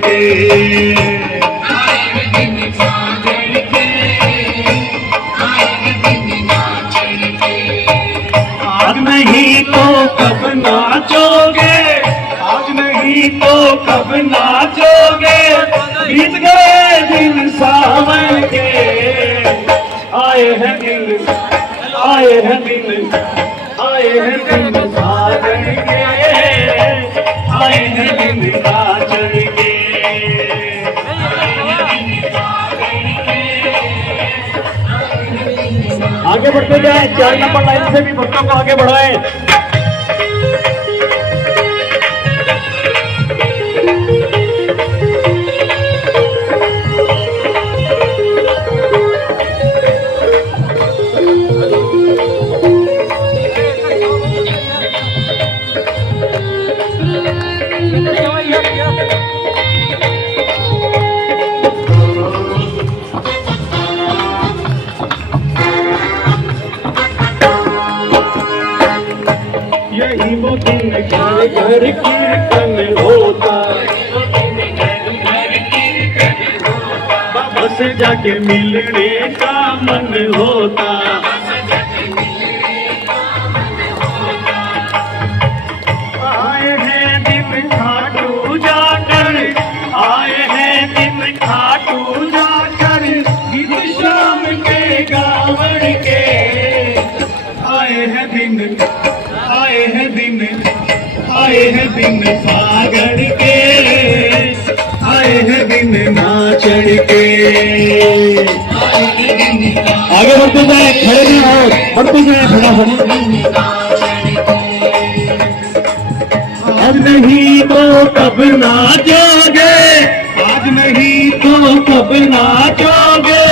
के। आज नहीं तो कब नाचोगे, आज नहीं तो कब नाचोगे, बीत गए दिन सावन के। आए हैं दिन, आए हैं दिन, आए हैं दिन सावन के, आए हैं दिन नाचन के। आगे बढ़ते जाए, 4 नंबर लाइन से भी भक्तों को आगे बढ़ाएं। यही वो दिन घर घर कीर्तन होता, बाबा से जाके मिलने का मन होता। आए हैं दिन खाटू जाकर, आए हैं दिन खाटू जाकर, गीत शाम के गावन के। आए हैं दिन, आए हैं दिन, आए हैं दिन सागर के, आए हैं दिन नाचन के। आगे बढ़ते जाए, खड़े नहीं हो, बढ़ते जाए खड़ा हो। आज नहीं तो कब नाचोगे, आज नहीं तो कब नाचोगे,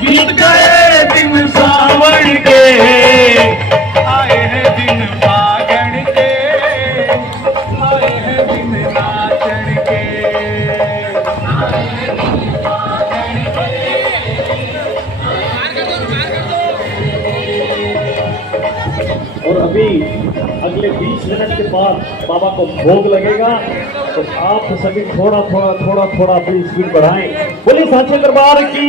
बीत गए दिन सावन के। आए हैं दिन फागण के, आए हैं दिन नाचन के। और अभी अगले 20 मिनट के बाद बाबा को भोग लगेगा, तो आप सभी थोड़ा थोड़ा थोड़ा थोड़ा अपनी स्पीड बढ़ाएं। बोलिए साचे दरबार की।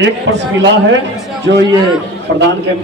एक पर्स मिला है जो ये प्रदान के